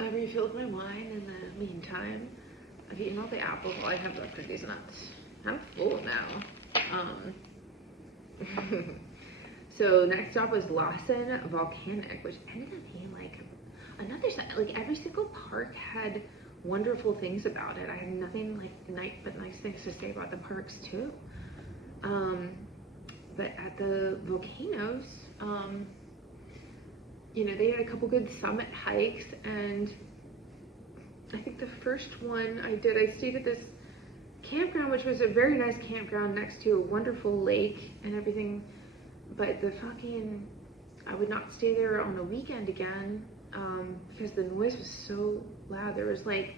I refilled my wine in the meantime. I've eaten all the apples. All I have left are these nuts. I'm full now. So next stop was Lassen, Volcanic, which ended up being like another side. Like every single park had wonderful things about it. I had nothing but nice things to say about the parks too. But at the volcanoes, you know, they had a couple good summit hikes, and I think the first one I stayed at this campground, which was a very nice campground next to a wonderful lake and everything, but I would not stay there on a weekend again, because the noise was so loud. There was like,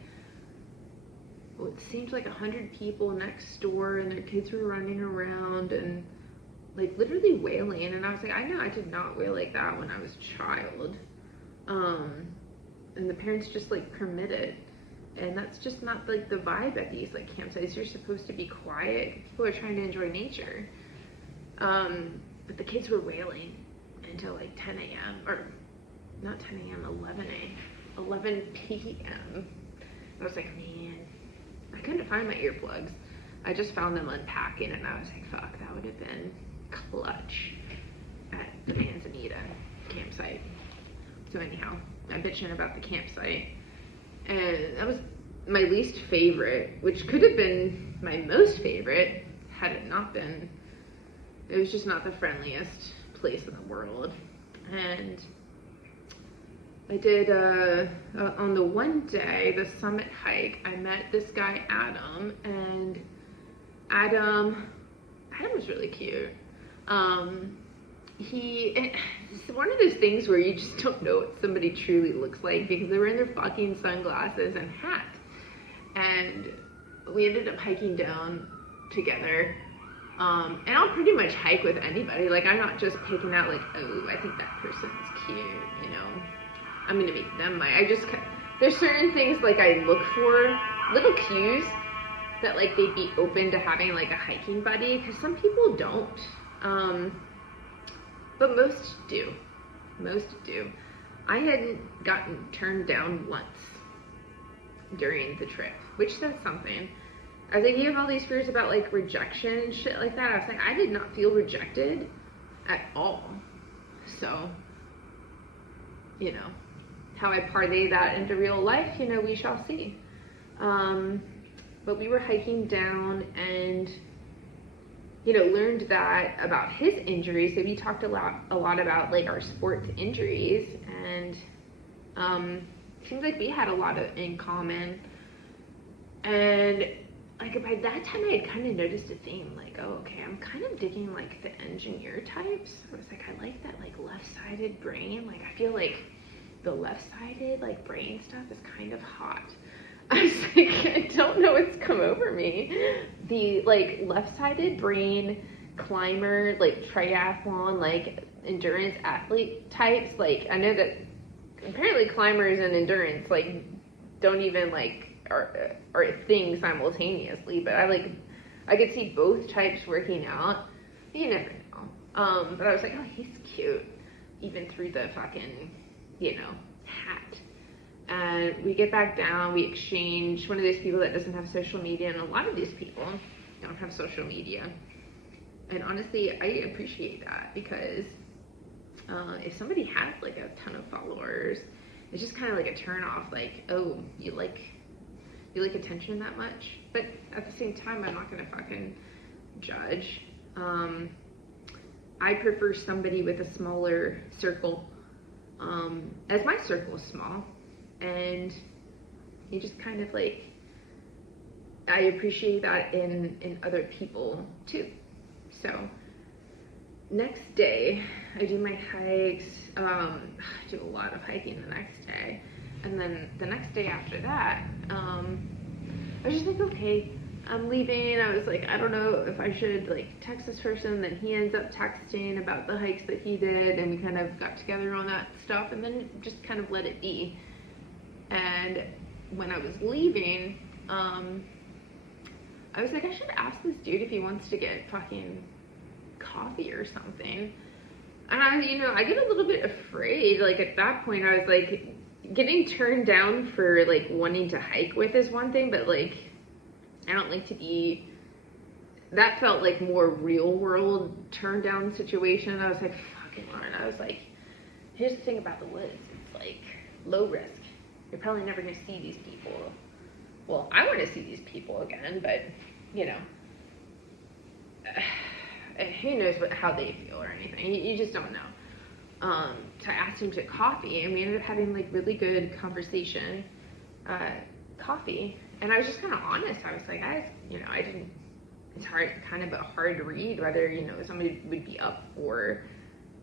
it seemed like 100 people next door, and their kids were running around and like literally wailing, and I was like, I know I did not wail like that when I was a child. And the parents just like permit it, and that's just not like the vibe at these like campsites. You're supposed to be quiet. People are trying to enjoy nature. But the kids were wailing until like 10 a.m. or not 10 a.m. 11 p.m. I was like, man, I couldn't find my earplugs. I just found them unpacking, and I was like, fuck, that would have been clutch at the Manzanita campsite. So anyhow, I'm bitching about the campsite, and that was my least favorite, which could have been my most favorite had it not been. It was just not the friendliest place in the world. And I did on the one day, the summit hike, I met this guy Adam, and Adam was really cute. It's one of those things where you just don't know what somebody truly looks like, because they were in their fucking sunglasses and hat. And we ended up hiking down together. And I'll pretty much hike with anybody. Like, I'm not just picking out like, oh, I think that person's cute, you know, I'm gonna make them there's certain things like I look for, little cues that like they'd be open to having like a hiking buddy, because some people don't, but most do. I hadn't gotten turned down once during the trip, which says something. I was like, you have all these fears about like rejection and shit like that. I was like, I did not feel rejected at all. So, you know, how I parlay that into real life, you know, we shall see. But we were hiking down, and you know, learned that about his injuries. So we talked a lot about like our sports injuries, and seems like we had a lot in common. And like by that time I had kind of noticed a theme, like, oh, okay, I'm kind of digging like the engineer types. I was like, I like that like left-sided brain. Like, I feel like the left-sided like brain stuff is kind of hot. I was like, I don't know what's come over me. The like left-sided brain climber, like triathlon, like endurance athlete types. Like, I know that apparently climbers and endurance like don't even like are a thing simultaneously, but I could see both types working out. You never know. But I was like, oh, he's cute, even through the fucking, you know, hat. And we get back down, we exchange. One of those people that doesn't have social media, and a lot of these people don't have social media. And honestly, I appreciate that, because if somebody has like a ton of followers, it's just kind of like a turn off, like, oh, you like attention that much? But at the same time, I'm not gonna fucking judge. I prefer somebody with a smaller circle, as my circle is small, and you just kind of like, I appreciate that in other people too. So next day, I do my hikes. I do a lot of hiking the next day. And then the next day after that, I was just like, okay, I'm leaving. I was like, I don't know if I should like text this person. Then he ends up texting about the hikes that he did, and we kind of got together on that stuff, and then just kind of let it be. And when I was leaving, I was like, I should ask this dude if he wants to get fucking coffee or something. And I get a little bit afraid. Like, at that point, I was like, getting turned down for like wanting to hike with is one thing, but like I don't like to be, that felt like more real world turn down situation. I was like, fucking Lauren, I was like, here's the thing about the woods, it's like low risk. You're probably never gonna see these people. Well, I want to see these people again, but you know, who knows how they feel or anything. You just don't know. So I asked him to coffee, and we ended up having like really good conversation, coffee. And I was just kind of honest. I was like, guys, you know, I didn't. It's kind of hard to read whether, you know, somebody would be up for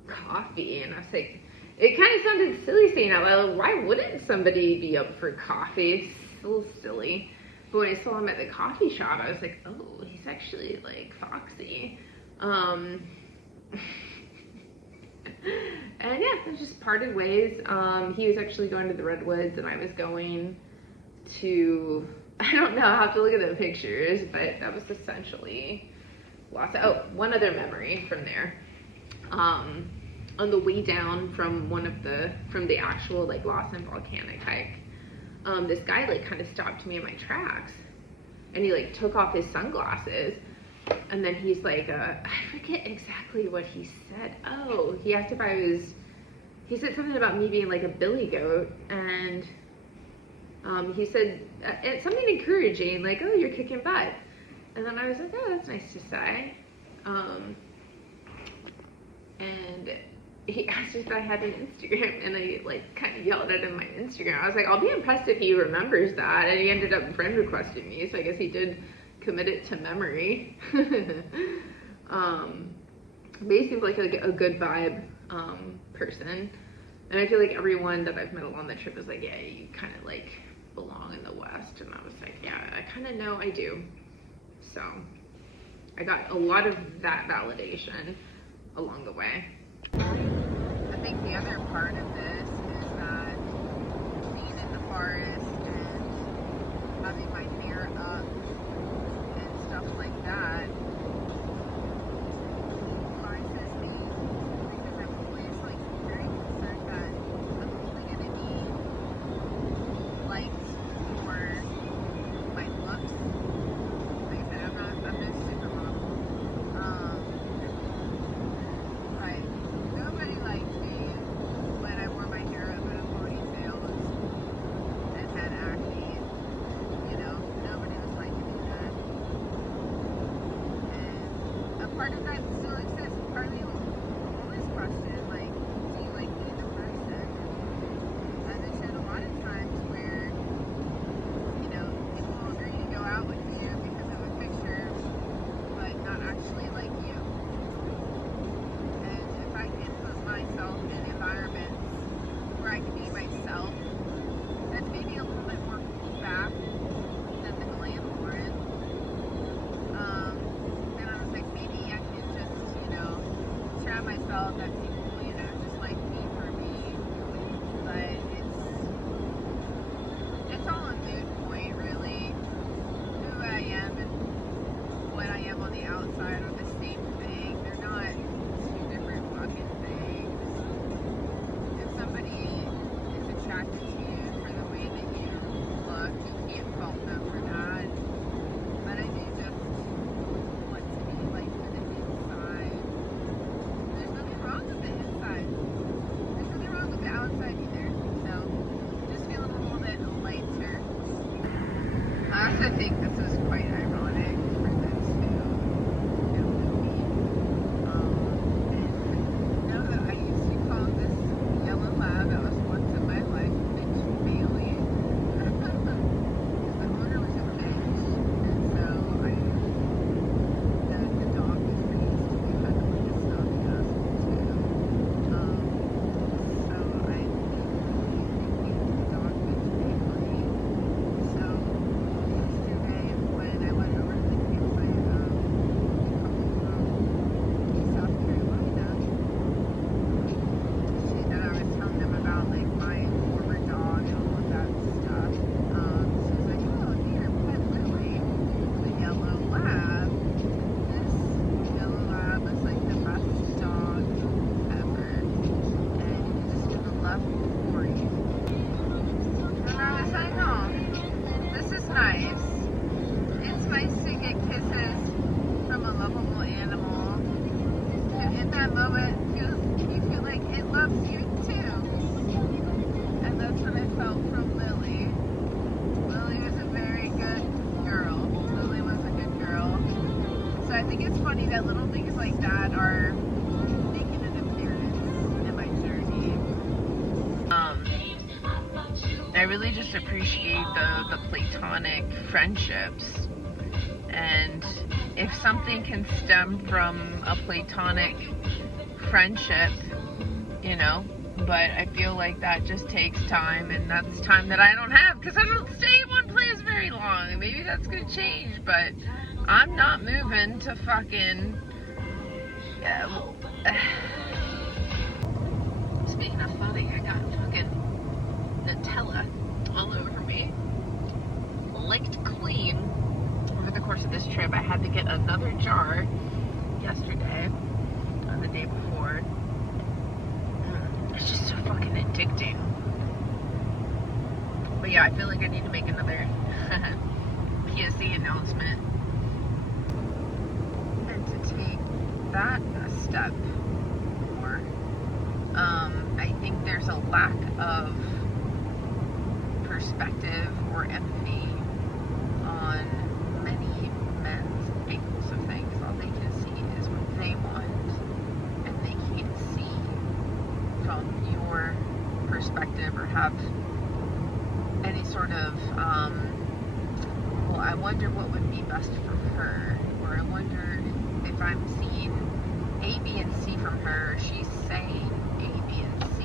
coffee. And I was like, it kind of sounded silly saying out loud. Why wouldn't somebody be up for coffee? It's a little silly. But when I saw him at the coffee shop, I was like, oh, he's actually like foxy. And yeah, we just parted ways. He was actually going to the Redwoods, and I was going to, I don't know, I'll have to look at the pictures, but that was essentially lost. Oh, one other memory from there. On the way down from from the actual like Lassen Volcanic hike, this guy like kind of stopped me in my tracks, and he like took off his sunglasses, and then he's like, I forget exactly what he said. Oh, he asked if he said something about me being like a billy goat, and he said something encouraging, like, oh, you're kicking butt. And then I was like, oh, that's nice to say. And he asked if I had an Instagram, and I like kind of yelled at him my Instagram. I was like, I'll be impressed if he remembers that. And he ended up friend requesting me, so I guess he did commit it to memory. But he seemed like a good vibe person. And I feel like everyone that I've met along the trip was like, yeah, you kind of like belong in the West. And I was like, yeah, I kind of know I do. So I got a lot of that validation along the way. I think the other part of this is that being in the forest and having my hair up and stuff like that surprises me, because I'm always like very concerned that I'm only going to be liked for my looks. Like I said, I'm no supermodel. But nobody liked me when I wore my hair up in a ponytail and had acne. You know, nobody was liking me then. And a part of that still exists. Partly always question, like, do you like me as a person? And there's been a lot of times where, you know, people will agree to go out with you because of a picture, but not actually like you. And if I can put myself in environments where I can be myself, that's maybe a little bit more back than the glam Lauren. And I was like, maybe I can just, you know, trap myself that people, you know, just like me for me. But it's all a mood point, really. Who I am and what I am on the outside are the same thing. They're not two different fucking things. If somebody is attracted to you for the way that you look, you can't fault them for that. But I do just want to be like for the inside. There's nothing wrong with the inside. There's nothing wrong with the outside either. So just feeling a little bit lighter. I also think this is quite ironic for this to film with me. And know that I used to call this yellow lab that was once in my life Mitch Bailey. Because the owner was a bitch. And so the dog was raised to be kind of like a snobby asshole too. So I think the dog Mitch Bailey. So yesterday think it's funny that little things like that are making an appearance in my journey. I really just appreciate the platonic friendships, and if something can stem from a platonic friendship, you know, but I feel like that just takes time, and that's time that I don't have because I don't stay in one place very long. And maybe that's gonna change, but I'm not moving to fucking speaking of floating, I got fucking Nutella all over me, licked clean. Over the course of this trip, I had to get another jar yesterday, the day before. It's just so fucking addicting. But yeah, I feel like I need to make another PSA announcement. And to take that a step more, I think there's a lack of perspective or empathy on many men's angles of things. All they can see is what they want, and they can't see from your perspective or have any sort of well, I wonder what would be best for her, or I wonder if I'm seeing A, B, and C from her, she's saying A, B, and C.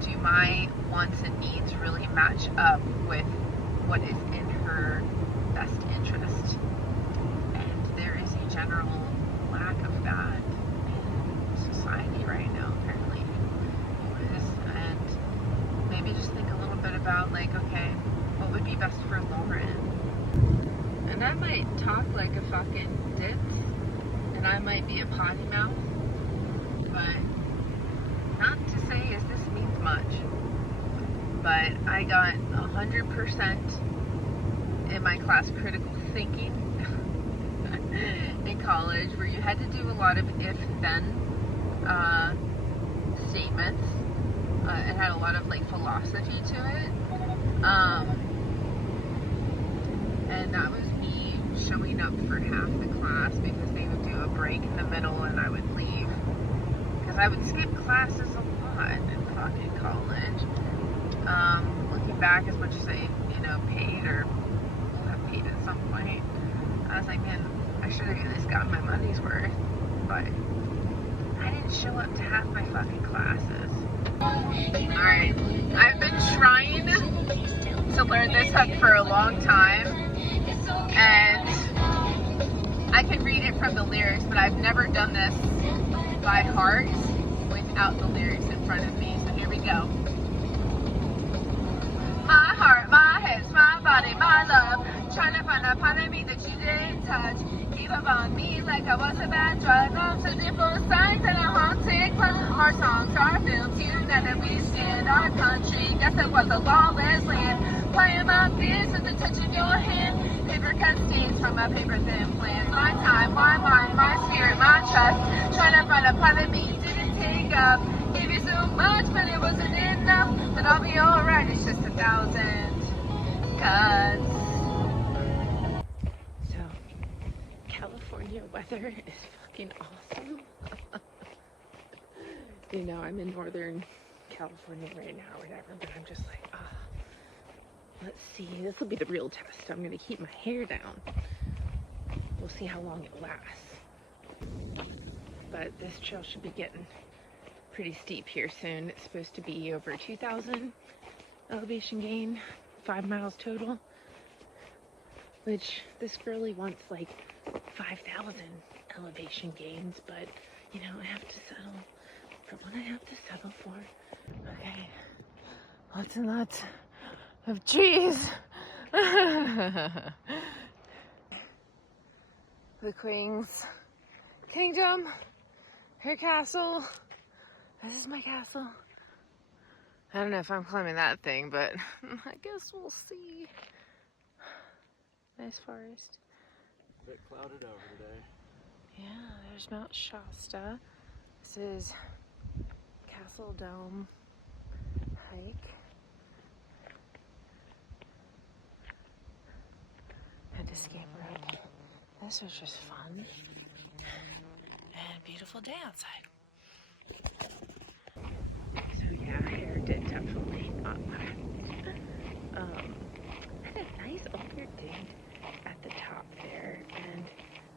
Do my wants and needs really match up with what is in her best interest? And there is a general lack of that in society right now, apparently. And maybe just think a little bit about, like, okay, what would be best for Lauren? And I might talk like a fucking ditz, and I might be a potty mouth, but not to say as this means much, but I got 100% in my class critical thinking in college, where you had to do a lot of if-then statements. It had a lot of like philosophy to it, and that was me showing up for half the class because they would do a break in the middle and I would leave, because I would skip classes a lot in fucking college. Looking back, as much as I, you know, paid or will have paid at some point, I was like, man, I should have at least gotten my money's worth, but I didn't show up to half my fucking classes. Alright, I've been trying to learn this hook for a long time, and I can read it from the lyrics, but I've never done this by heart without the lyrics in front of me, so here we go. My heart, my head, my body, my love, trying to find a part of me that you didn't touch. Keep up on me like I was a bad drug. I'm searching for signs and a haunted club. Our songs are built together, we stand our country. Guess it was a lawless land. Playing my fears with the touch of your hand. Paper cut stains from my paper thin plans. My time, my mind, my spirit, my trust. Trying to find a part of me you didn't take up. Gave you so much, but it wasn't enough. But I'll be alright, it's just 1,000 cuts. So, California weather is fucking awesome. You know, I'm in Northern California right now or whatever, but I'm just like, let's see, this will be the real test. I'm gonna keep my hair down. We'll see how long it lasts. But this trail should be getting pretty steep here soon. It's supposed to be over 2,000 elevation gain, 5 miles total, which this girlie wants like 5,000 elevation gains, but you know, I have to settle for what I have to settle for. Okay, lots and lots of trees. The Queen's Kingdom, her castle. This is my castle. I don't know if I'm climbing that thing, but I guess we'll see. Nice forest. A bit clouded over today. Yeah, there's Mount Shasta. This is Castle Dome hike. And escape route. This was just fun. And beautiful day outside. So yeah, hair did definitely not last. I had a nice older dude at the top there, and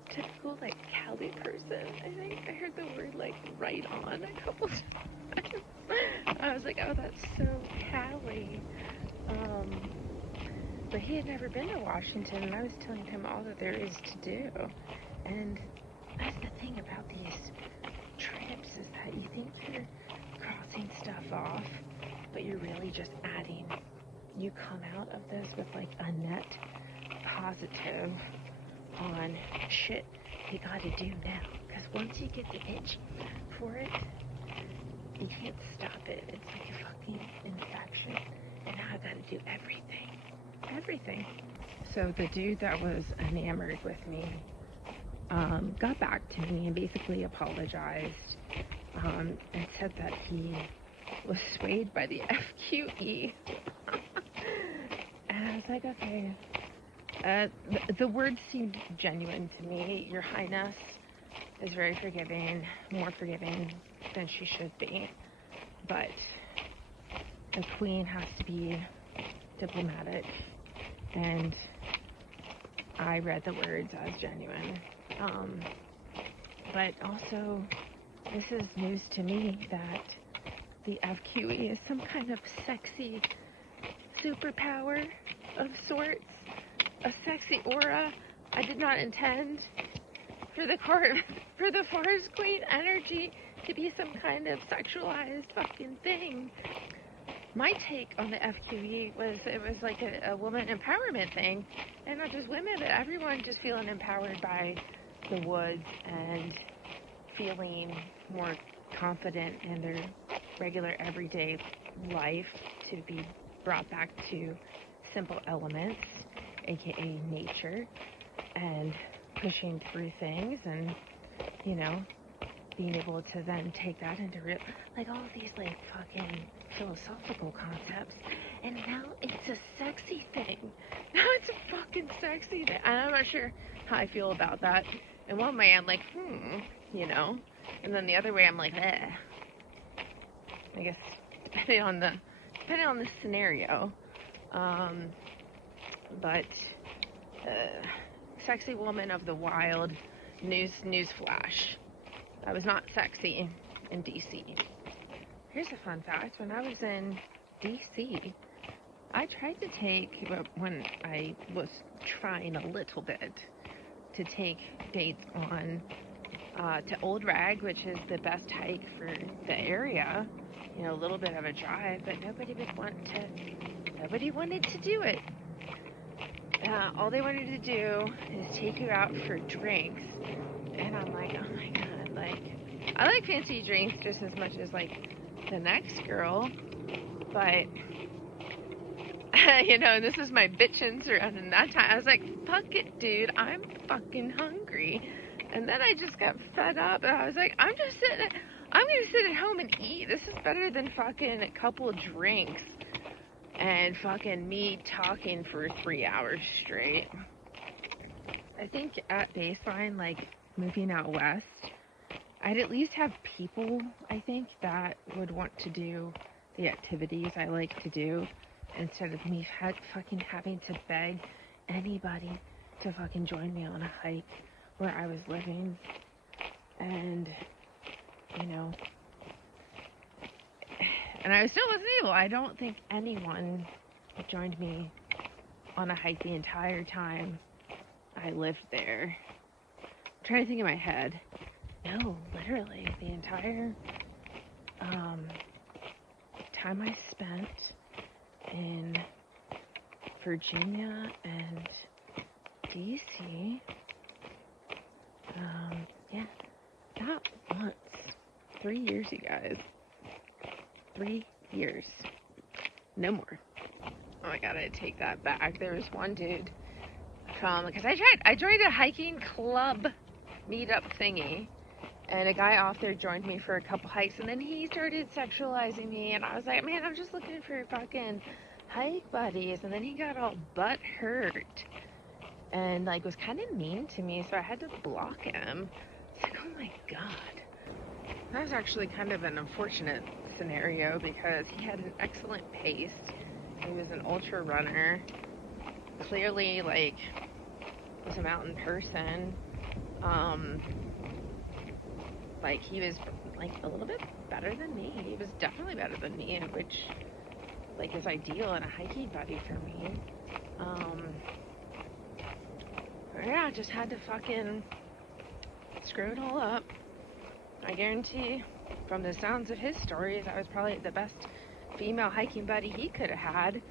typical like Cali person. I think I heard the word like right on a couple times. I was like, oh, that's so Cali. But he had never been to Washington, and I was telling him all that there is to do. And that's the thing about these trips, is that you think you're crossing stuff off, but you're really just adding. You come out of this with like a net positive on shit you gotta do now. Because once you get the itch for it, you can't stop it. It's like a fucking infection. And now I gotta do everything. Everything. So the dude that was enamored with me got back to me and basically apologized and said that he was swayed by the FQE. And I was like, okay. The words seemed genuine to me. Your Highness is very forgiving, more forgiving than she should be. But the Queen has to be diplomatic, and I read the words as genuine. But also, this is news to me that the FQE is some kind of sexy superpower of sorts, a sexy aura. I did not intend for the Forest Queen energy to be some kind of sexualized fucking thing. My take on the FQE was it was like a woman empowerment thing, and not just women, but everyone just feeling empowered by the woods and feeling more confident in their regular everyday life, to be brought back to simple elements, aka nature, and pushing through things, and you know, being able to then take that into real, like all these like fucking philosophical concepts, and now it's a sexy thing. Now it's a fucking sexy thing, and I'm not sure how I feel about that. In one way I'm like, you know, and then the other way I'm like, eh. I guess depending on the scenario. But sexy woman of the wild, newsflash. I was not sexy in DC. Here's a fun fact. When I was in DC, I tried to take, when I was trying a little bit, to take dates on to Old Rag, which is the best hike for the area. You know, a little bit of a drive, but nobody wanted to do it. All they wanted to do is take you out for drinks. And I'm like, oh my god, like, I like fancy drinks just as much as, like, the next girl, but, you know, this is my bitchin' surrounding that time. I was like, fuck it, dude, I'm fucking hungry. And then I just got fed up, and I was like, I'm gonna sit at home and eat. This is better than fucking a couple drinks and fucking me talking for 3 hours straight. I think at baseline, like, moving out west, I'd at least have people, I think, that would want to do the activities I like to do, instead of me fucking having to beg anybody to fucking join me on a hike where I was living. And, you know, and I still wasn't able. I don't think anyone joined me on a hike the entire time I lived there. I'm trying to think in my head. No, literally, the entire time I spent in Virginia and DC, yeah, not once. 3 years, you guys. 3 years. No more. Oh my god, I take that back. There was one dude because I joined a hiking club meetup thingy, and a guy off there joined me for a couple hikes, and then he started sexualizing me, and I was like, man, I'm just looking for fucking hike buddies, and then he got all butt hurt, and like was kind of mean to me, so I had to block him. It's like, oh my god. That was actually kind of an unfortunate scenario because he had an excellent pace. He was an ultra runner. Clearly, like, was a mountain person. Like, he was like a little bit better than me. He was definitely better than me, which like is ideal in a hiking buddy for me. Yeah, I just had to fucking screw it all up. I guarantee, from the sounds of his stories, I was probably the best female hiking buddy he could have had.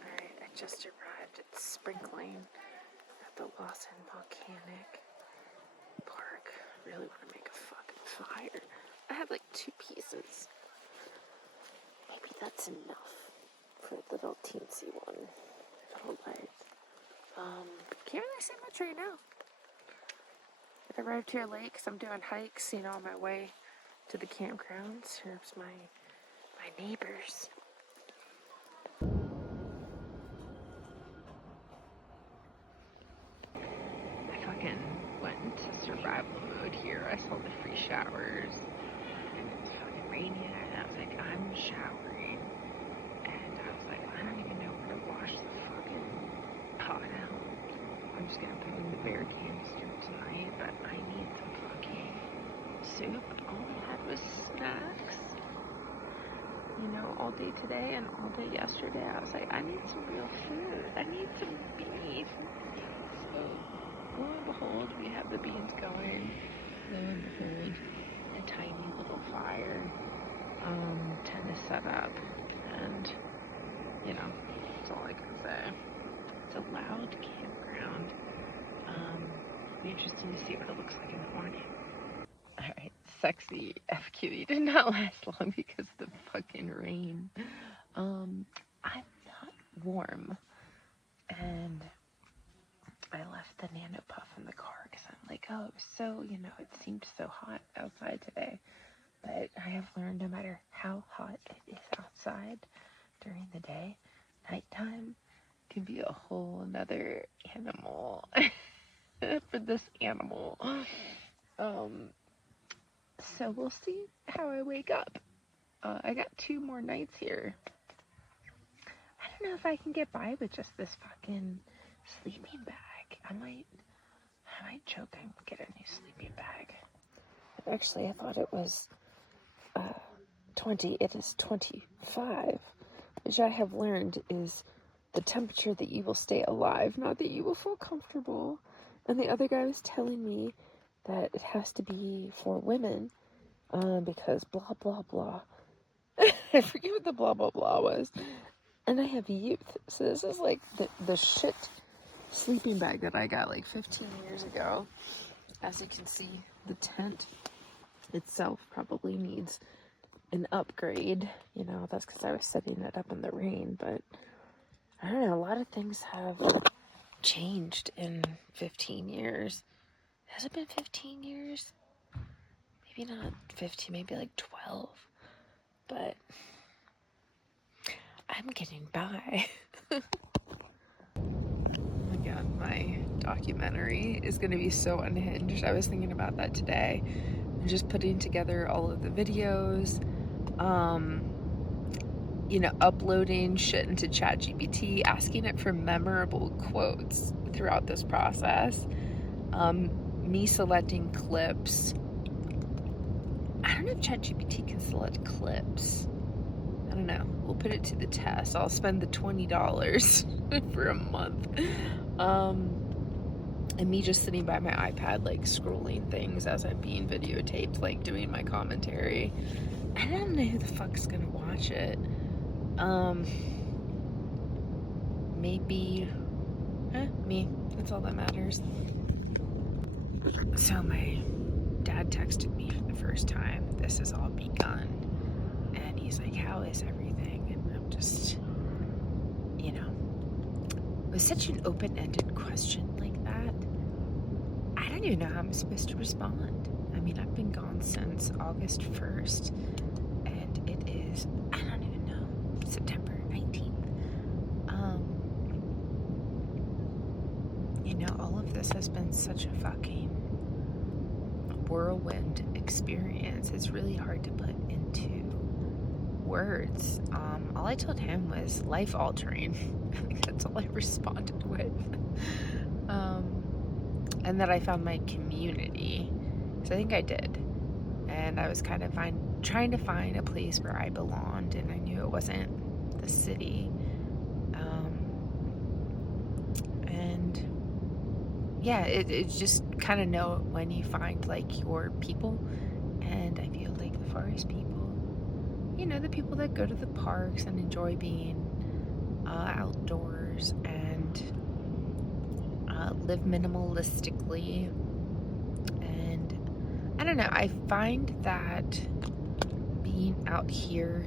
Alright, I just arrived at sprinkling at the Lassen Volcanic Park. I really want to make a fucking fire. I have like 2 pieces. Maybe that's enough for a little teensy one. Little light. Can't really say much right now. I arrived here late because I'm doing hikes, you know, on my way to the campgrounds. Here's my neighbors. I fucking went into survival mode here. I saw the free showers, and it was fucking raining, and I was like, I'm showering, and I was like, I don't even know where to wash the fucking pot out. I'm just gonna put in the bear canister tonight, but I need some fucking soup. All I had was snacks. You know, all day today and all day yesterday, I was like, I need some real food. I need some beef. So, lo and behold, we have the beans going. Lo and behold, a tiny little fire tent is set up. And, you know, that's all I can say. It's a loud campground. It'll be interesting to see what it looks like in the morning. Alright, sexy FQE did not last long because of the fucking rain. I'm not warm. And I left the Nano Puff in the car because I'm like, oh, it was so, you know, it seemed so hot outside today. But I have learned no matter how hot it is outside during the day, nighttime can be a whole nother animal for this animal. So we'll see how I wake up. I got 2 more nights here. I don't know if I can get by with just this fucking sleeping bag. I might choke and get a new sleeping bag. Actually, I thought it was 20. It is 25, which I have learned is the temperature that you will stay alive, not that you will feel comfortable. And the other guy was telling me that it has to be for women, because blah, blah, blah. I forget what the blah, blah, blah was. And I have youth. So this is like the shit sleeping bag that I got like 15 years ago. As you can see, the tent itself probably needs an upgrade. You know, that's because I was setting it up in the rain. But I don't know, a lot of things have changed in 15 years. Has it been 15 years? Maybe not 15, maybe like 12. But I'm getting by. Oh my god, my documentary is going to be so unhinged. I was thinking about that today. I'm just putting together all of the videos. You know, uploading shit into ChatGPT, asking it for memorable quotes throughout this process. Me selecting clips. I don't know if ChatGPT can select clips. I don't know. We'll put it to the test. I'll spend the $20 for a month. And me just sitting by my iPad, like, scrolling things as I'm being videotaped, like, doing my commentary. I don't know who the fuck's gonna watch it. Maybe me. That's all that matters. So my dad texted me for the first time. This has all begun. And he's like, how is everything? And I'm just, you know, it was such an open-ended question. Like, don't even know how I'm supposed to respond. I mean, I've been gone since August 1st, and it is, I don't even know, September 19th. You know, all of this has been such a fucking whirlwind experience. It's really hard to put into words. All I told him was life altering. I think that's all I responded with. And that I found my community. So I think I did. And I was kind of trying to find a place where I belonged, and I knew it wasn't the city. And yeah, it's just kind of know when you find like your people. And I feel like the forest people, you know, the people that go to the parks and enjoy being outdoors and live minimalistically. And I don't know, I find that being out here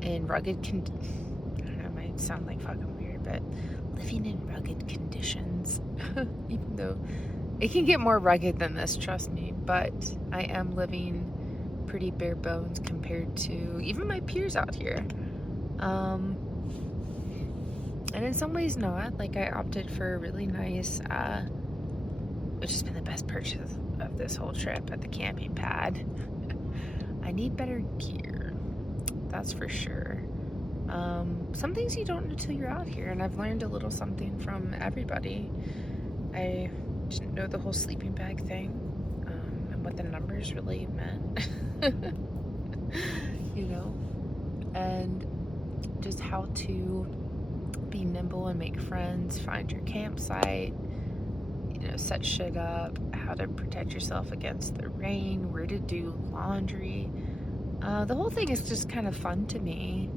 in rugged I don't know, it might sound like fucking weird, but living in rugged conditions, even though it can get more rugged than this, trust me, but I am living pretty bare bones compared to even my peers out here. And in some ways not. Like, I opted for a really nice, which has been the best purchase of this whole trip, at the camping pad. I need better gear, that's for sure. Some things you don't know till you're out here, and I've learned a little something from everybody. I didn't know the whole sleeping bag thing, and what the numbers really meant. You know, and just how to be nimble and make friends, find your campsite, you know, set shit up, how to protect yourself against the rain, where to do laundry. The whole thing is just kind of fun to me.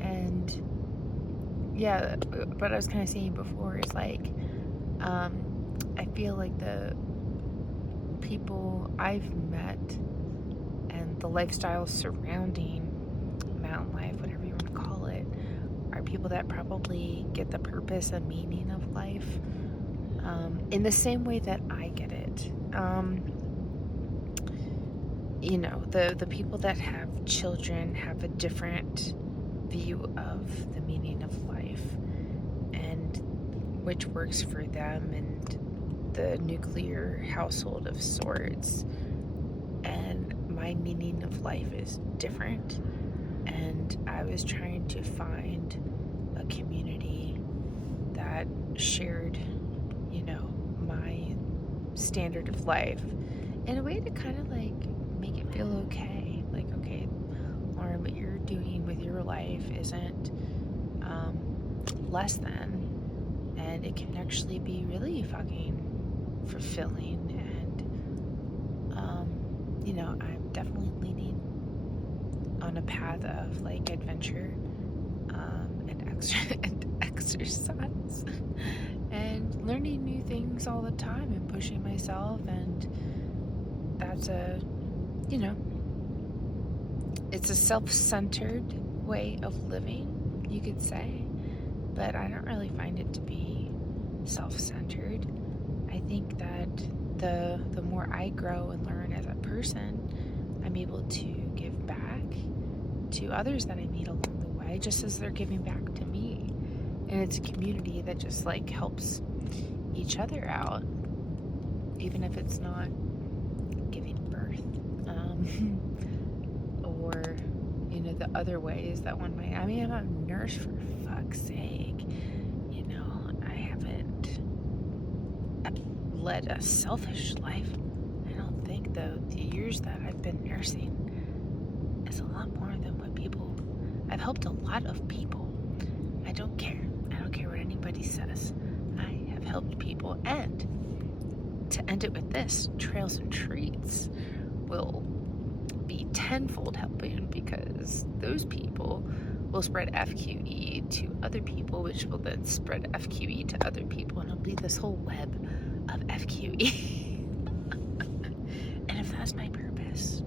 And yeah, what I was kind of saying before is like, I feel like the people I've met and the lifestyle surrounding mountain life, whatever you want to call it, are people that probably get the purpose and meaning of life in the same way that I get it. You know, the people that have children have a different view of the meaning of life and which works for them and the nuclear household of sorts. And my meaning of life is different. And I was trying to find a community that shared, you know, my standard of life in a way to kind of like make it feel okay. Like, okay, Lauren, what you're doing with your life isn't less than, and it can actually be really fucking fulfilling. And you know, I'm definitely leaning on a path of like adventure and exercise and learning new things all the time and pushing myself. And that's a, you know, it's a self-centered way of living, you could say, but I don't really find it to be self-centered. I think that the more I grow and learn as a person, I'm able to give back to others that I meet along the way, just as they're giving back to me. And it's a community that just like helps each other out, even if it's not giving birth, or, you know, the other ways that one might. I mean, I'm a nurse, for fuck's sake. You know, I haven't led a selfish life. I don't think, though, the years that I've been nursing is a lot more than what people. I've helped a lot of people. I don't care. I don't care what anybody says. I have helped people. And to end it with this, Trails and Treats will be tenfold helping, because those people will spread FQE to other people, which will then spread FQE to other people, and it'll be this whole web of FQE. And if that's my purpose,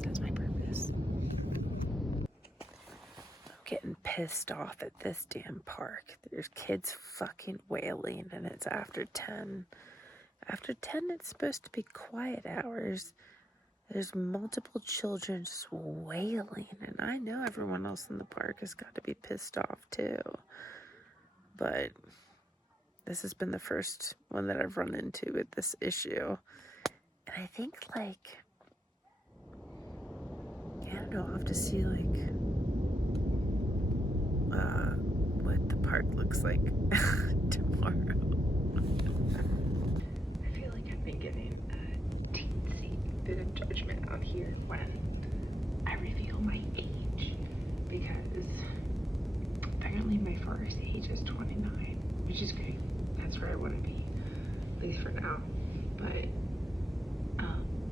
that's my purpose. I'm getting pissed off at this damn park. There's kids fucking wailing, and it's after 10. After 10, it's supposed to be quiet hours. There's multiple children just wailing, and I know everyone else in the park has got to be pissed off too. But this has been the first one that I've run into with this issue. And I think, like, I don't know, I'll have to see, like, what the park looks like tomorrow. I feel like I've been getting a teensy bit of judgment out here when I reveal my age, because apparently my first age is 29, which is great. That's where I want to be, at least for now. But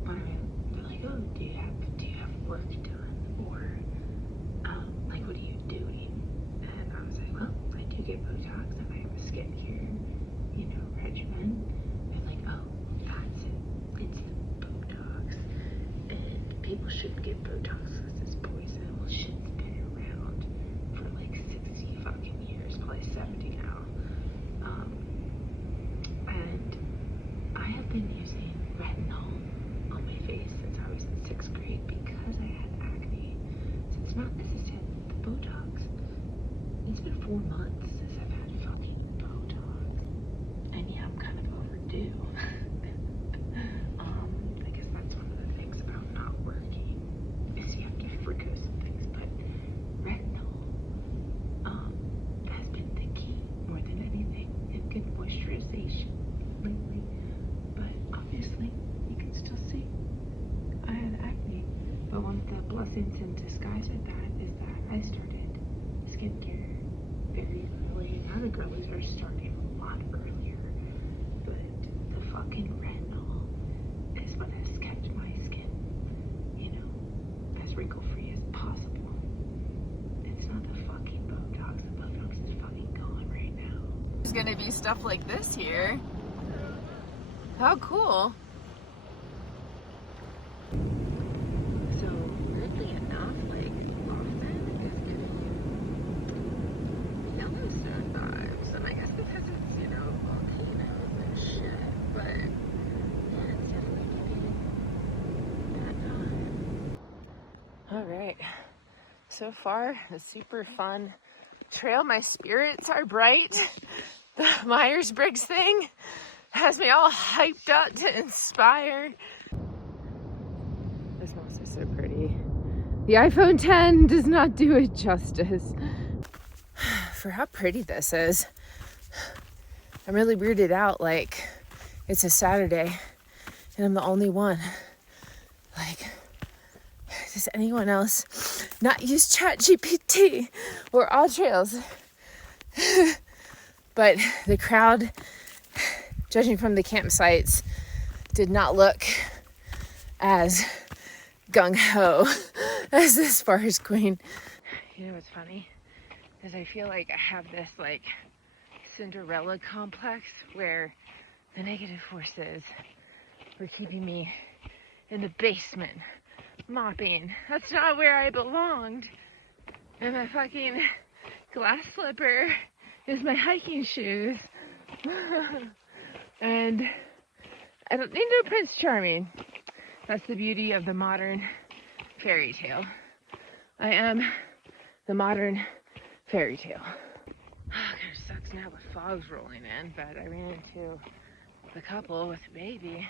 when they're like, oh, do you have work done, or like, what are you doing? And I was like, well, I do get Botox and I have a skincare, regimen. They're like, oh, that's it. It's the Botox, and people shouldn't get Botox because it's poison. Well, shit's been around for like 60 fucking years, probably 70 now. And I have been using retinol on my face since I was in 6th grade because I had acne. So it's not necessarily the Botox. It's been 4 months since I've had fucking Botox. And yeah, I'm kind of overdue. I guess that's one of the things about not working, is you have to forgo some things, but retinol has been the key more than anything, and good moisturization lately. But obviously, you can still see I had acne. But one of the blessings in disguise with that is that I started skincare very early. Now the girlies are starting a lot earlier. But the fucking retinol is what has kept my skin, as wrinkle-free as possible. It's not the fucking Botox. The Botox is fucking gone right now. There's gonna be stuff like this here. How cool. So, weirdly enough, like, Lassen is giving you Yellowstone vibes. And I guess because it's, volcanoes and shit. But, yeah, it's definitely giving that vibe. Alright. So far, a super fun trail. My spirits are bright. The Myers-Briggs thing has me all hyped up to inspire. This moss is so pretty. The iPhone 10 does not do it justice. For how pretty this is, I'm really weirded out. Like, it's a Saturday and I'm the only one. Like, does anyone else not use ChatGPT or AllTrails? But the crowd, judging from the campsites, did not look as gung-ho as this forest queen. You know what's funny? Is I feel like I have this, like, Cinderella complex where the negative forces were keeping me in the basement mopping. That's not where I belonged. And my fucking glass slipper is my hiking shoes. And I don't need no Prince Charming. That's the beauty of the modern fairy tale. I am the modern fairy tale. Oh, kind of sucks now with fog's rolling in, but I ran into the couple with a baby.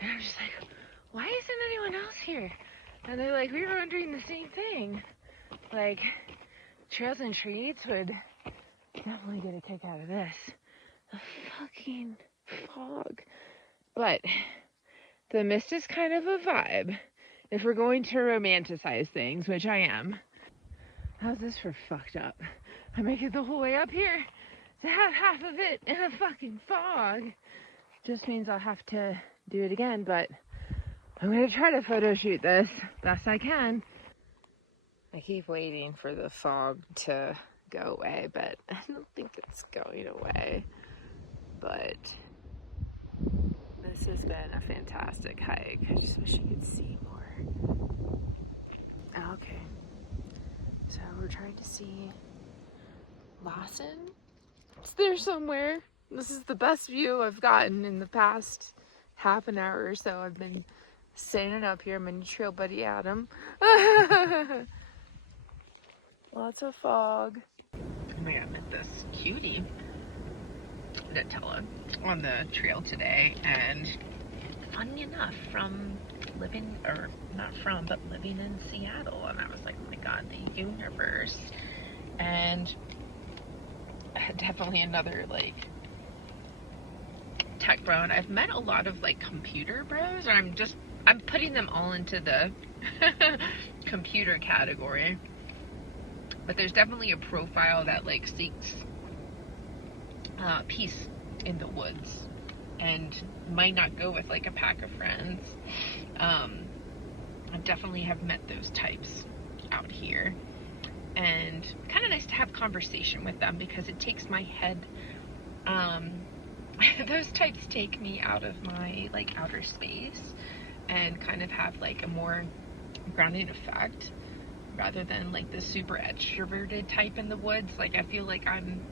And I'm just like, why isn't anyone else here? And they're like, we were wondering the same thing. Like, Trails and Treats would definitely get a kick out of this. The fucking fog. But the mist is kind of a vibe. If we're going to romanticize things, which I am. How's this for fucked up? I make it the whole way up here to have half of it in a fucking fog. Just means I'll have to do it again, but I'm gonna try to photo shoot this best I can. I keep waiting for the fog to go away, but I don't think it's going away. But this has been a fantastic hike. I just wish you could see more. Okay. So we're trying to see Lassen. It's there somewhere. This is the best view I've gotten in the past half an hour or so. I've been standing up here. My trail buddy Adam. Lots of fog. Oh my god, I met this cutie Nutella on the trail today, and funny enough, from living, or not from, but living in Seattle, and I was like, oh my god, the universe. And definitely another like tech bro, and I've met a lot of like computer bros, and I'm putting them all into the computer category. But there's definitely a profile that like seeks peace in the woods and might not go with like a pack of friends. I definitely have met those types out here, and kind of nice to have conversation with them because it takes my head, those types take me out of my like outer space and kind of have like a more grounding effect, rather than like the super extroverted type in the woods. Like I feel like I'm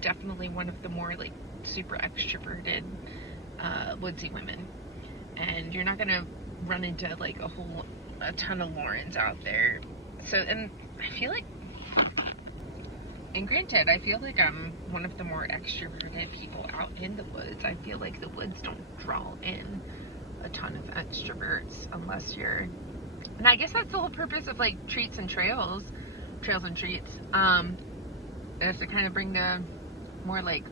definitely one of the more like super extroverted woodsy women, and you're not gonna run into like a ton of Laurens out there. So, and I feel like, and granted, I feel like I'm one of the more extroverted people out in the woods. I feel like the woods don't draw in a ton of extroverts unless you're, and I guess that's the whole purpose of like treats and trails and treats, is to kind of bring the more like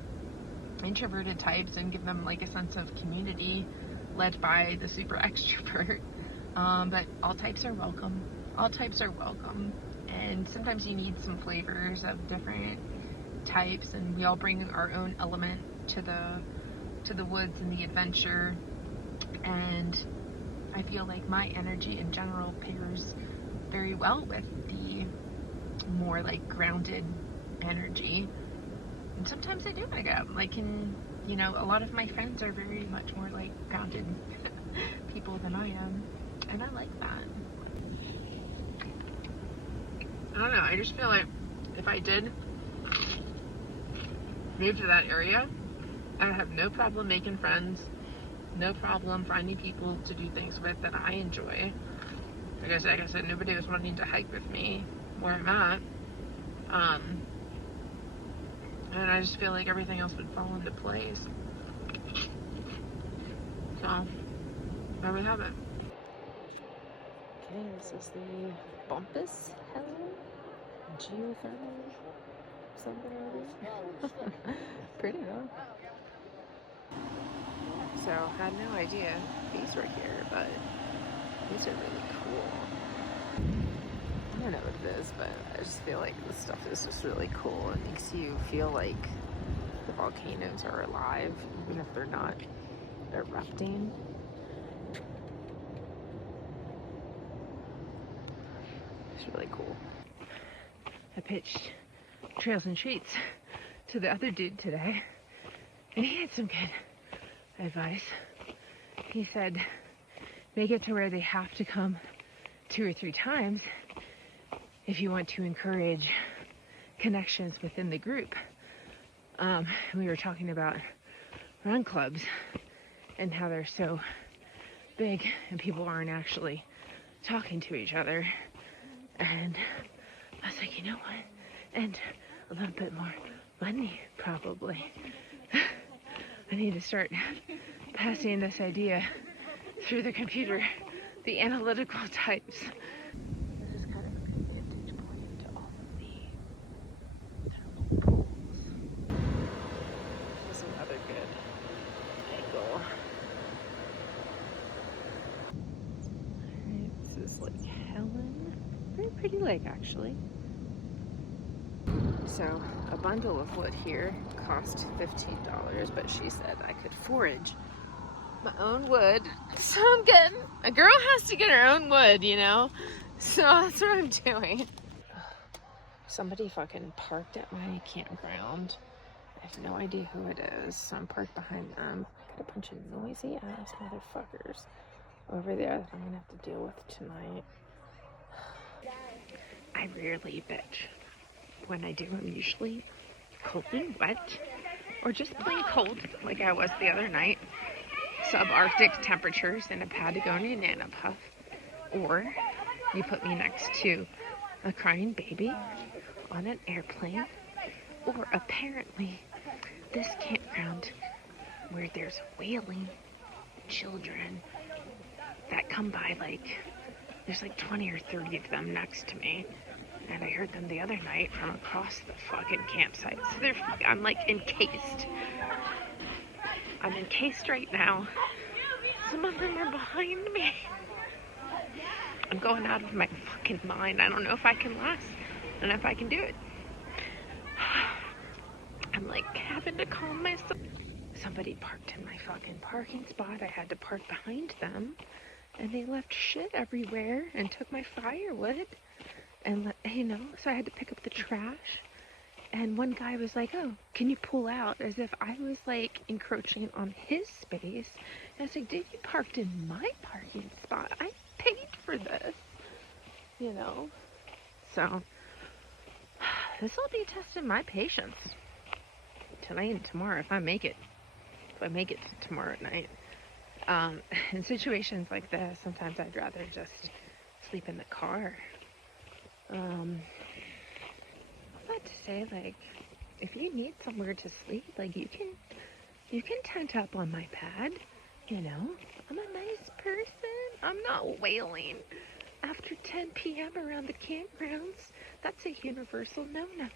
introverted types and give them like a sense of community led by the super extrovert. But all types are welcome. All types are welcome. And sometimes you need some flavors of different types, and we all bring our own element to the woods and the adventure. And I feel like my energy in general pairs very well with the more like grounded energy. And sometimes I do wake up. Like, you know, a lot of my friends are very much more like grounded people than I am. And I like that. I don't know, I just feel like if I did move to that area, I would have no problem making friends, no problem finding people to do things with that I enjoy. Like I said, nobody was wanting to hike with me where I'm at. And I just feel like everything else would fall into place. So, there we have it. Okay, this is the Bumpus Hill geothermal something or other. Pretty though. So, had no idea these were here, but these are really cool. I don't know what it is, but I just feel like this stuff is just really cool. It makes you feel like the volcanoes are alive, even if they're not erupting. It's really cool. I pitched trails and treats to the other dude today, and he had some good advice. He said, make it to where they have to come 2 or 3 times if you want to encourage connections within the group. We were talking about run clubs and how they're so big and people aren't actually talking to each other. And I was like, you know what? And a little bit more money, probably. I need to start passing this idea through the computer, the analytical types. This is kind of a good vantage point to all of the thermal pools. This is another good angle. Alright, this is Lake Helen. Very pretty lake, actually. So, a bundle of wood here cost $15, but she said I could forage my own wood. So I'm getting, a girl has to get her own wood, you know? So that's what I'm doing. Somebody fucking parked at my campground. I have no idea who it is, so I'm parked behind them. Got a bunch of noisy ass motherfuckers over there that I'm gonna have to deal with tonight. I rarely bitch. When I do, I'm usually cold and wet or just plain cold like I was the other night. Subarctic temperatures in a Patagonia Nana Puff. Or you put me next to a crying baby on an airplane. Or apparently this campground where there's wailing children that come by, like there's like 20 or 30 of them next to me. And I heard them the other night from across the fucking campsite. So I'm like encased. I'm encased right now. Some of them are behind me. I'm going out of my fucking mind. I don't know if I can last and if I can do it. I'm like having to calm myself. Somebody parked in my fucking parking spot. I had to park behind them. And they left shit everywhere and took my firewood. And, so I had to pick up the trash. And one guy was like, oh, can you pull out? As if I was, like, encroaching on his space. And I was like, dude, you parked in my parking spot. I paid for this. So, this will be testing my patience. Tonight and tomorrow, if I make it to tomorrow night. In situations like this, sometimes I'd rather just sleep in the car. Not to say, like, if you need somewhere to sleep, like, you can tent up on my pad, I'm a nice person. I'm not wailing after 10 p.m. around the campgrounds. That's a universal no-no.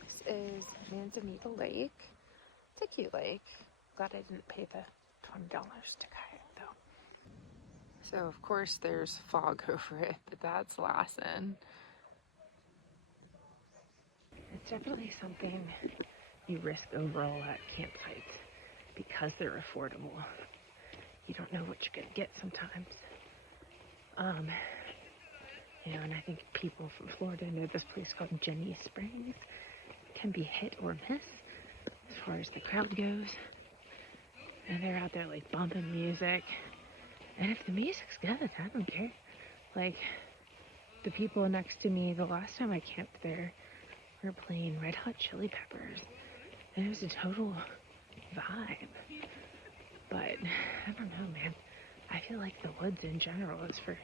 This is Manzanita Lake. It's a cute lake. Glad I didn't pay the $20 to kayak, though. So, of course, there's fog over it, but that's Lassen. It's definitely something you risk overall at campsites because they're affordable. You don't know what you're going to get sometimes. And I think people from Florida know this place called Jenny Springs. It can be hit or miss as far as the crowd goes. And they're out there, like, bumping music. And if the music's good, I don't care. Like, the people next to me, the last time I camped there, were playing Red Hot Chili Peppers. And it was a total vibe. But, I don't know, man. I feel like the woods in general is for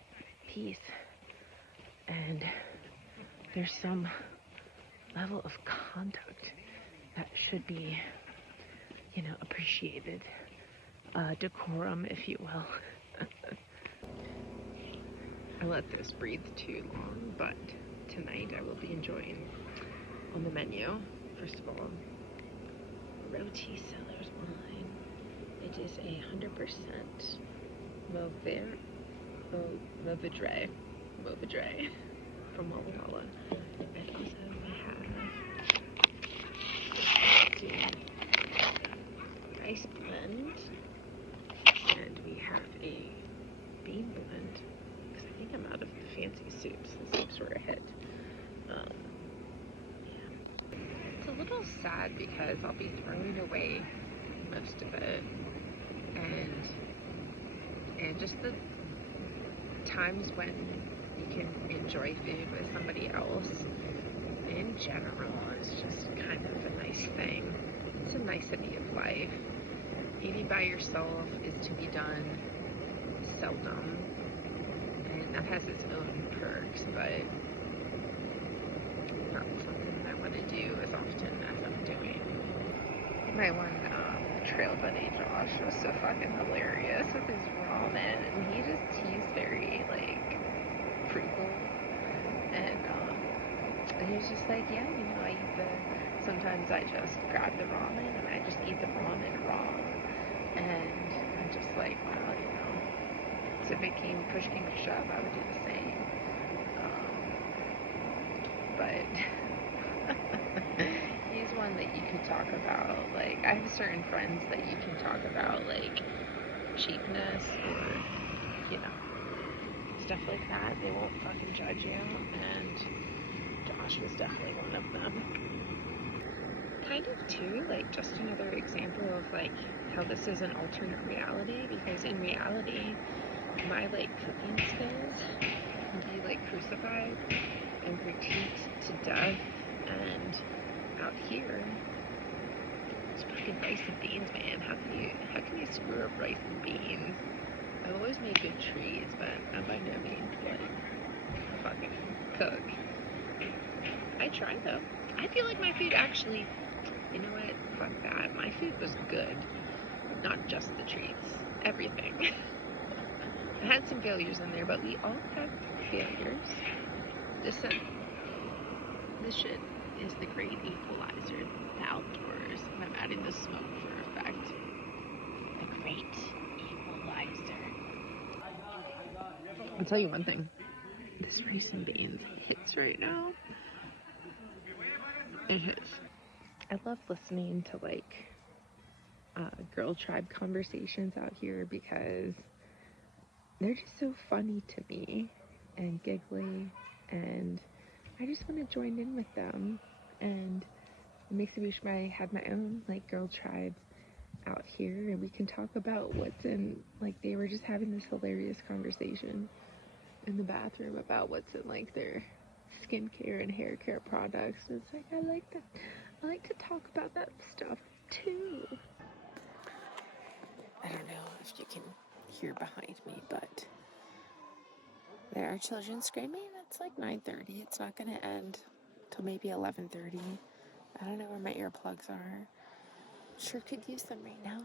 peace. And there's some level of conduct that should be, appreciated. Decorum, if you will. I let this breathe too long, but tonight I will be enjoying on the menu, first of all, Roti Cellars wine. It is 100% Movedre from Walla Walla. And also we have rice blend, and we have a bean blend, because I think I'm out of the fancy soups. The soups were a hit. It's a little sad because I'll be throwing away most of it, and just the times when you can enjoy food with somebody else in general is just kind of a nice thing. It's a nicety of life. Eating by yourself is to be done seldom, and that has its own perks, but not something I want to do as often as I'm doing. My one trail buddy Josh was so fucking hilarious with his ramen, and he's very like frugal, and he was just like, yeah, I eat sometimes I just grab the ramen and I just eat the ramen raw, and I'm just like, wow, so if it push came to shove, I would do the same, but he's one that you could talk about, like, I have certain friends that you can talk about, like, cheapness or, stuff like that. They won't fucking judge you, and Josh was definitely one of them. Kind of, too, like, just another example of, like, how this is an alternate reality, because in reality, my, like, cooking skills can be, like, crucified and critiqued to death, and out here, rice and beans, man. How can you screw up rice and beans? I always make good treats, but I'm by no means like a fucking cook. I try though. I feel like my food actually, you know what? Fuck that. My food was good. Not just the treats. Everything. I had some failures in there, but we all have failures. Listen, this shit is the great equalizer. The outdoors. I'm adding the smoke for effect. The great equalizer. I'll tell you one thing. This rice and beans hits right now. It hits. I love listening to like girl tribe conversations out here because they're just so funny to me and giggly, and I just want to join in with them. And it makes me wish I had my own like girl tribe out here, and we can talk about what's in, like, they were just having this hilarious conversation in the bathroom about what's in like their skincare and hair care products. And it's like, I like that. I like to talk about that stuff too. I don't know if you can hear behind me, but there are children screaming. It's like 9:30. It's not going to end till maybe 11:30. I don't know where my earplugs are. Sure could use them right now.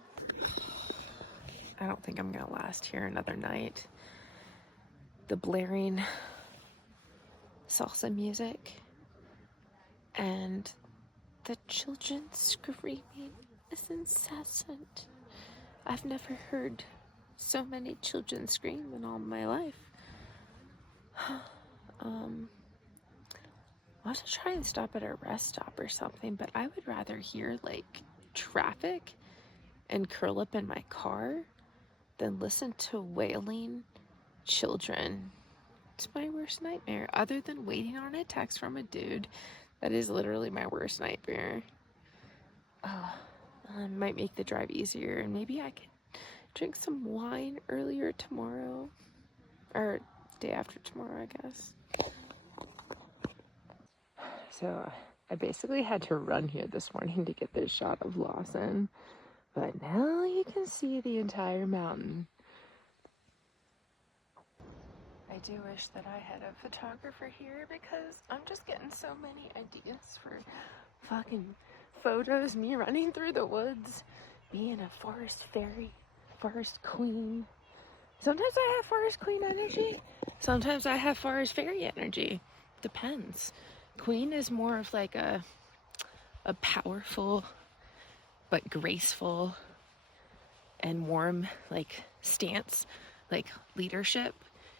I don't think I'm going to last here another night. The blaring salsa music and the children screaming is incessant. I've never heard so many children scream in all my life. I'll have to try and stop at a rest stop or something, but I would rather hear like traffic and curl up in my car than listen to wailing children. It's my worst nightmare, other than waiting on a text from a dude. That is literally my worst nightmare. Might make the drive easier, and maybe I could drink some wine earlier tomorrow, or day after tomorrow, I guess. So I basically had to run here this morning to get this shot of Lassen, but now you can see the entire mountain. I do wish that I had a photographer here because I'm just getting so many ideas for fucking photos. Me running through the woods, being a forest fairy, forest queen. Sometimes I have forest queen energy. Sometimes I have forest fairy energy. Depends. Queen is more of like a powerful but graceful and warm like stance, like leadership.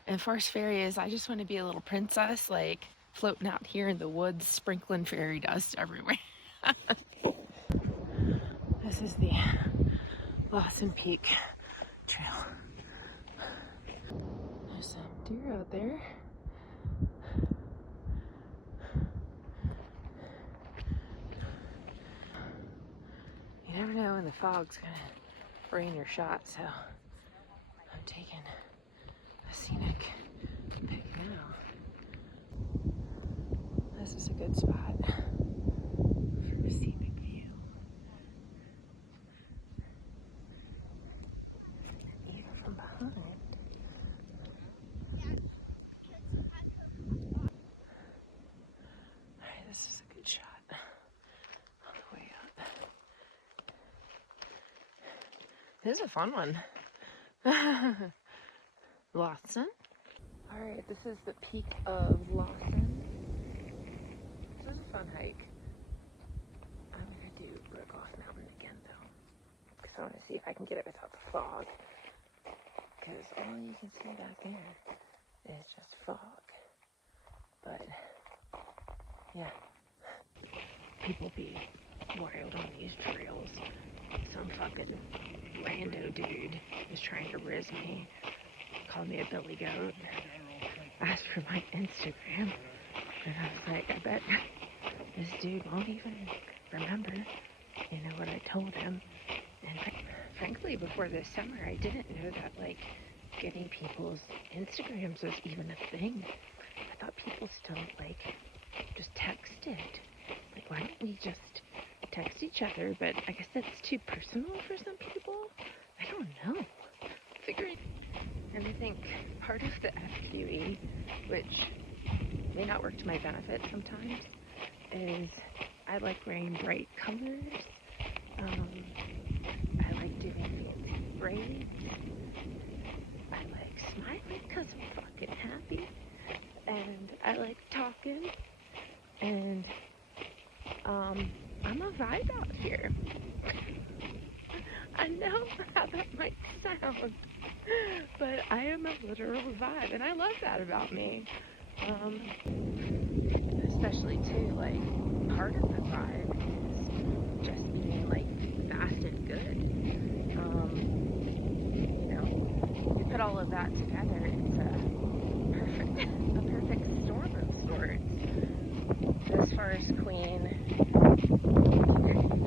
And forest fairy is, I just want to be a little princess, like floating out here in the woods, sprinkling fairy dust everywhere. This is the Lassen Peak Trail. There's some deer out there. You never know when the fog's gonna rain your shot, so I'm taking a scenic pic now. This is a good spot for a scenic view. Even from behind. Alright, this is a good shot on the way up. This is a fun one. Lassen. Alright, this is the peak of Lassen. This is a fun hike. I'm gonna do Brook-Off Mountain again though, because I want to see if I can get it without the fog. Because all you can see back there is just fog. But yeah, people be wild on these trails. Some fucking rando dude was trying to riz me, called me a billy goat, asked for my Instagram, and I was like, I bet this dude won't even remember, what I told him. And frankly, before this summer, I didn't know that, like, getting people's Instagrams was even a thing. I thought people still, like, just texted. Like, why don't we just text each each other, but I guess that's too personal for some people. I don't know. Figuring. And I think part of the FQE, which may not work to my benefit sometimes, is I like wearing bright colors. I like doing fancy braids. I like smiling because I'm fucking happy. And I like talking. And I'm a vibe out here. I know how that might sound, but I am a literal vibe, and I love that about me. Especially too, like, part of the vibe is just being like fast and good. You know, you put all of that together, it's a perfect storm of sorts. As far as Queen,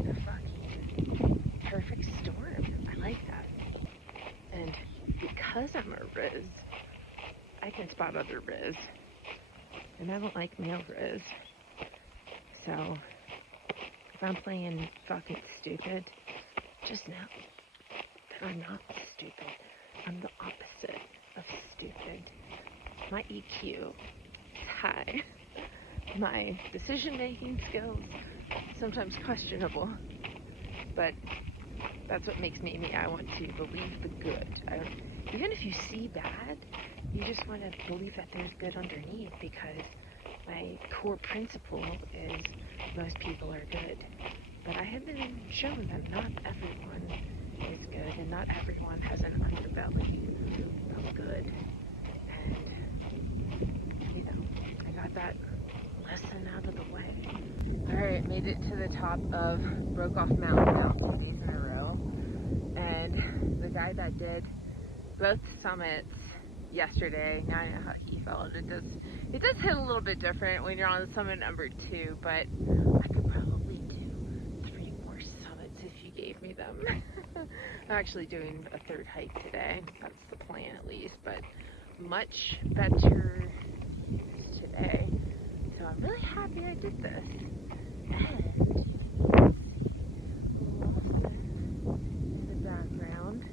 the fucking perfect storm. I like that. And because I'm a Riz, I can spot other Riz. And I don't like male Riz. So, if I'm playing fucking stupid, just know that I'm not stupid. I'm the opposite of stupid. My EQ is high. My decision-making skills, sometimes questionable. But that's what makes me me. I want to believe the good. Even if you see bad, you just want to believe that there's good underneath, because my core principle is most people are good. But I have been shown that not everyone is good, and not everyone has an underbelly of good. And, you know, I got that lesson out of the way. Alright, made it to the top of Broke-Off Mountain now 2 days in a row. And the guy that did both summits yesterday, now I know how he felt. It does hit a little bit different when you're on summit number 2, but I could probably do 3 more summits if you gave me them. I'm actually doing a 3rd hike today. That's the plan, at least, but much better news today. So I'm really happy I did this. And in the background,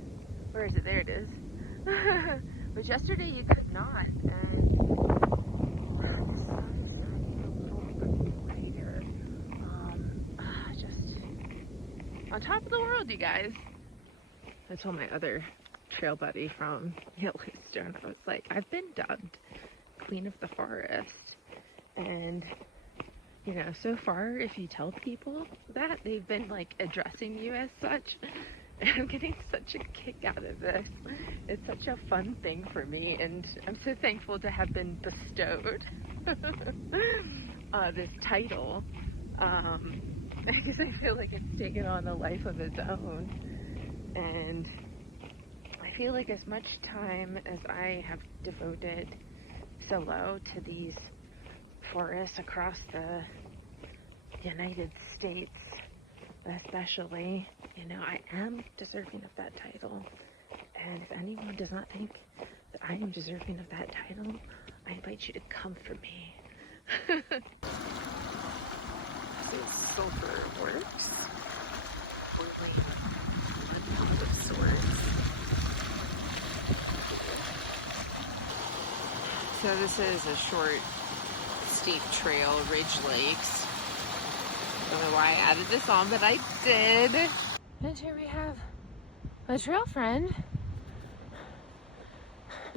where is it? There it is. But yesterday you could not, and the sun is shining a little bit brighter. Just on top of the world, you guys. I told my other trail buddy from Yellowstone, I was like, I've been dubbed Queen of the Forest, and you know, so far, if you tell people that, they've been like addressing you as such. And I'm getting such a kick out of this. It's such a fun thing for me, and I'm so thankful to have been bestowed this title, because I feel like it's taken on a life of its own. And I feel like as much time as I have devoted solo to these forests across the United States, especially, you know, I am deserving of that title. And if anyone does not think that I am deserving of that title, I invite you to come for me. This is Sulphur Works, formerly the Pot of Swords. So this is a short, steep trail, Ridge Lakes. I don't know why I added this on, but I did. And here we have a trail friend.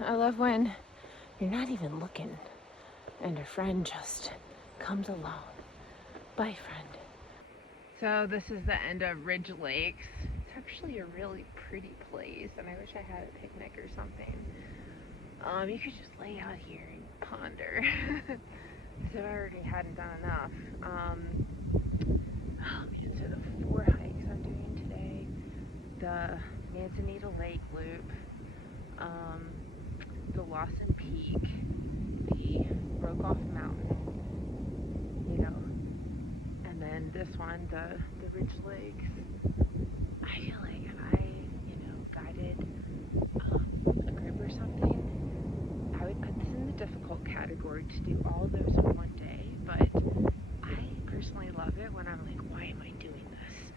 I love when you're not even looking and a friend just comes along. Bye, friend. So this is the end of Ridge Lakes. It's actually a really pretty place, and I wish I had a picnic or something. You could just lay out here and ponder. So I already hadn't done enough. So the 4 hikes I'm doing today: the Manzanita Lake Loop, the Lassen Peak, the Broke-Off Mountain, you know, and then this one, the Ridge Lakes. I feel like if I, you know, guided a group or something, I would put this in the difficult category to do all those in one day, but I personally love it when I'm like, why am I doing this?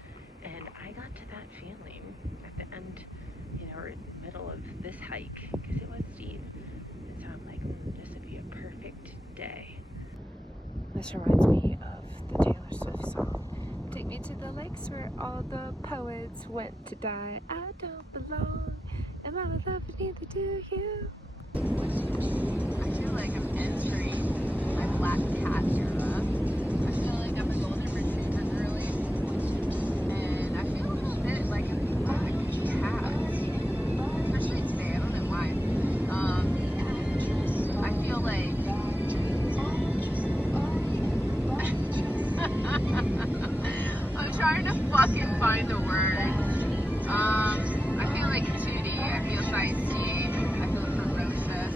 place where all the poets went to die. I don't belong, and my love, neither do you. I feel like I'm entering my black cat era. I feel like I'm a golden retriever girly, and I feel a little bit like a black cat. Especially today, I don't know why. I feel like I'm trying to fucking find the word. I feel like Tootie. I feel sightseeing. I feel ferocious.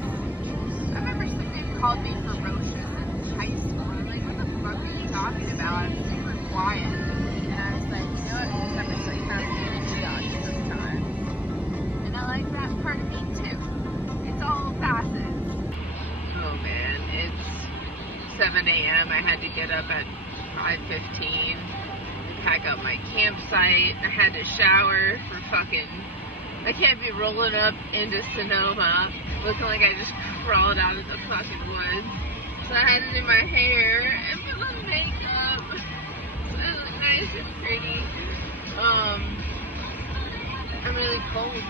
I remember somebody called me ferocious in high school. I'm like, what the fuck are you talking about? I'm super quiet. And I was like, you know what? I'm just like kind of energy on you sometimes. And I like that part of me too. It's all facets. Oh man, it's 7 a.m. I had to get up at 5:15. Pack up my campsite. I had to shower for fucking. I can't be rolling up into Sonoma looking like I just crawled out of the fucking woods. So I had to do my hair and put on makeup so I look nice and pretty. I'm really cold.